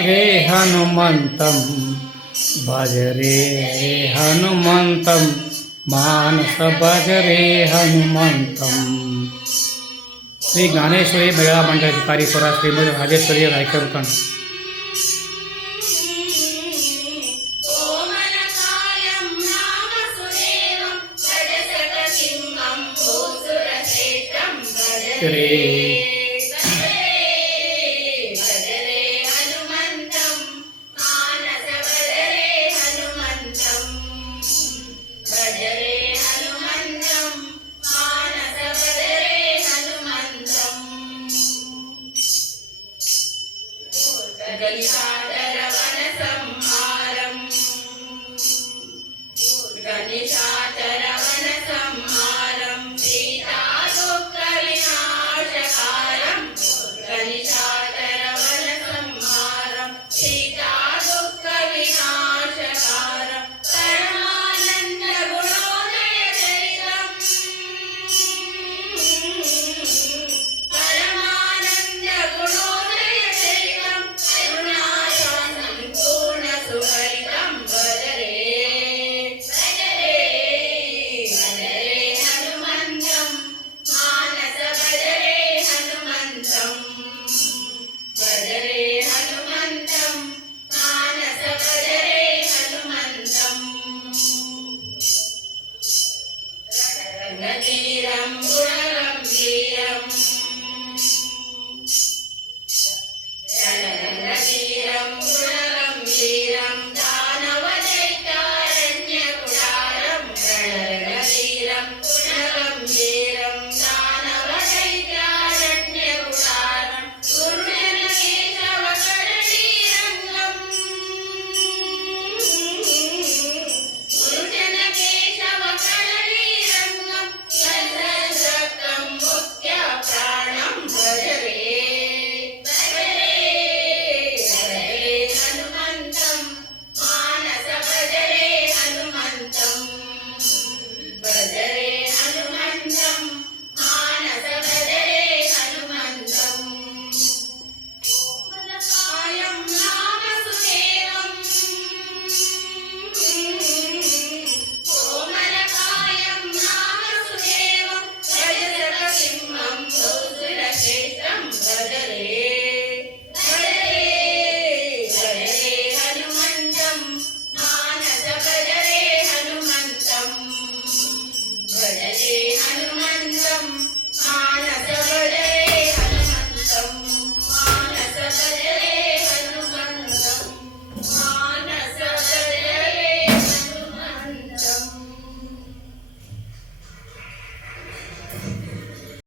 रे हनुमन्तं, भज रे हनुमन्तं, मानस भज रे हनुमन्तं। श्री ज्ञानेश्वरी महिळा मंडळाची कार्यपुरा श्रीमती राजेश्वरी रायकरकण रे గణిషాడర వన సంహారం గణిషా surrounded Yeah.